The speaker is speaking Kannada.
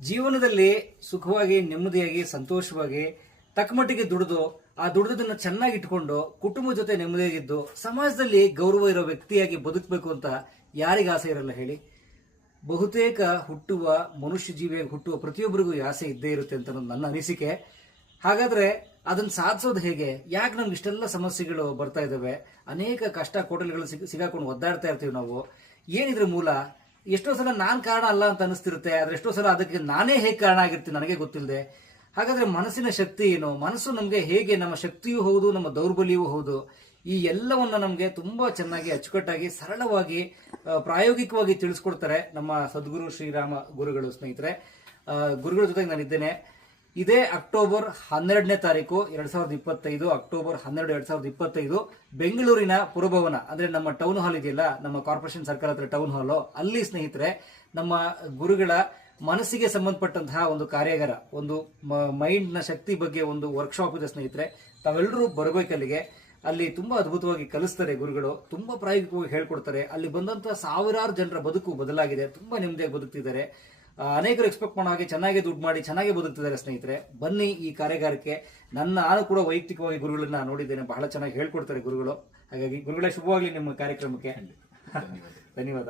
ಜೀವನದಲ್ಲಿ ಸುಖವಾಗಿ ನೆಮ್ಮದಿಯಾಗಿ ಸಂತೋಷವಾಗಿ ತಕ್ಕಮಟ್ಟಿಗೆ ದುಡಿದು ಆ ದುಡಿದನ್ನ ಚೆನ್ನಾಗಿ ಇಟ್ಕೊಂಡು ಕುಟುಂಬದ ಜೊತೆ ನೆಮ್ಮದಿಯಾಗಿದ್ದು ಸಮಾಜದಲ್ಲಿ ಗೌರವ ಇರೋ ವ್ಯಕ್ತಿಯಾಗಿ ಬದುಕಬೇಕು ಅಂತ ಯಾರಿಗೆ ಆಸೆ ಇರಲ್ಲ ಹೇಳಿ. ಬಹುತೇಕ ಹುಟ್ಟುವ ಮನುಷ್ಯ ಜೀವಿಯಾಗಿ ಹುಟ್ಟುವ ಪ್ರತಿಯೊಬ್ಬರಿಗೂ ಈ ಆಸೆ ಇದ್ದೇ ಇರುತ್ತೆ ಅಂತ ಅನ್ನೋದು ನನ್ನ ಅನಿಸಿಕೆ. ಹಾಗಾದ್ರೆ ಅದನ್ನ ಸಾಧಿಸೋದು ಹೇಗೆ? ಯಾಕೆ ನಮ್ಗೆ ಇಷ್ಟೆಲ್ಲ ಸಮಸ್ಯೆಗಳು ಬರ್ತಾ ಇದಾವೆ? ಅನೇಕ ಕಷ್ಟ ಕೋಟಲೆಗಳು ಸಿಗಾಕೊಂಡು ಒದ್ದಾಡ್ತಾ ಇರ್ತೀವಿ ನಾವು. ಏನಿದ್ರ ಮೂಲ? ಎಷ್ಟೋ ಸಲ ನಾನ್ ಕಾರಣ ಅಲ್ಲ ಅಂತ ಅನಿಸ್ತಿರುತ್ತೆ, ಆದ್ರೆ ಎಷ್ಟೋ ಸಲ ಅದಕ್ಕೆ ನಾನೇ ಹೇಗೆ ಕಾರಣ ಆಗಿರ್ತೀನಿ ನನಗೆ ಗೊತ್ತಿಲ್ಲದೆ. ಹಾಗಾದ್ರೆ ಮನಸ್ಸಿನ ಶಕ್ತಿ ಏನು? ಮನಸ್ಸು ನಮ್ಗೆ ಹೇಗೆ ನಮ್ಮ ಶಕ್ತಿಯೂ ಹೌದು, ನಮ್ಮ ದೌರ್ಬಲ್ಯವೂ ಹೌದು. ಈ ಎಲ್ಲವನ್ನ ನಮ್ಗೆ ತುಂಬಾ ಚೆನ್ನಾಗಿ ಅಚ್ಚುಕಟ್ಟಾಗಿ ಸರಳವಾಗಿ ಪ್ರಾಯೋಗಿಕವಾಗಿ ತಿಳಿಸ್ಕೊಡ್ತಾರೆ ನಮ್ಮ ಸದ್ಗುರು ಶ್ರೀರಾಮ ಗುರುಗಳು. ಸ್ನೇಹಿತರೆ, ಗುರುಗಳ ಜೊತೆಗೆ ನಾನಿದ್ದೇನೆ. ಇದೇ ಅಕ್ಟೋಬರ್ 12ನೇ ತಾರೀಕು 2025, ಅಕ್ಟೋಬರ್ 12, 2025 ಬೆಂಗಳೂರಿನ ಪುರಭವನ ಅಂದ್ರೆ ನಮ್ಮ ಟೌನ್ ಹಾಲ್ ಇದೆಯಲ್ಲ, ನಮ್ಮ ಕಾರ್ಪೊರೇಷನ್ ಸರ್ಕಾರ ಹತ್ರ ಟೌನ್ ಹಾಲ್, ಅಲ್ಲಿ ಸ್ನೇಹಿತರೆ ನಮ್ಮ ಗುರುಗಳ ಮನಸ್ಸಿಗೆ ಸಂಬಂಧಪಟ್ಟಂತಹ ಒಂದು ಕಾರ್ಯಾಗಾರ, ಒಂದು ಮೈಂಡ್ ನ ಶಕ್ತಿ ಬಗ್ಗೆ ಒಂದು ವರ್ಕ್ಶಾಪ್ ಇದೆ ಸ್ನೇಹಿತರೆ. ತಾವೆಲ್ಲರೂ ಬರಬೇಕಲ್ಲಿಗೆ. ಅಲ್ಲಿ ತುಂಬಾ ಅದ್ಭುತವಾಗಿ ಕಲಿಸ್ತಾರೆ ಗುರುಗಳು, ತುಂಬಾ ಪ್ರಾಯೋಗಿಕವಾಗಿ ಹೇಳ್ಕೊಡ್ತಾರೆ. ಅಲ್ಲಿ ಬಂದಂತಹ ಸಾವಿರಾರು ಜನರ ಬದುಕು ಬದಲಾಗಿದೆ, ತುಂಬಾ ನೆಮ್ಮದಿಯಾಗಿ ಬದುಕ್ತಿದ್ದಾರೆ. ಅನೇಕರು ಎಕ್ಸ್ಪೆಕ್ಟ್ ಮಾಡೋ ಹಾಗೆ ಚೆನ್ನಾಗಿ ದುಡ್ಡು ಮಾಡಿ ಚೆನ್ನಾಗಿ ಬದುಕ್ತಿದ್ದಾರೆ. ಸ್ನೇಹಿತರೆ, ಬನ್ನಿ ಈ ಕಾರ್ಯಾಗಾರಕ್ಕೆ. ನಾನು ಕೂಡ ವೈಯಕ್ತಿಕವಾಗಿ ಗುರುಗಳನ್ನ ನೋಡಿದ್ದೇನೆ, ಬಹಳ ಚೆನ್ನಾಗಿ ಹೇಳ್ಕೊಡ್ತಾರೆ ಗುರುಗಳು. ಹಾಗಾಗಿ ಗುರುಗಳೇ, ಶುಭವಾಗಲಿ ನಿಮ್ಮ ಕಾರ್ಯಕ್ರಮಕ್ಕೆ. ಧನ್ಯವಾದ.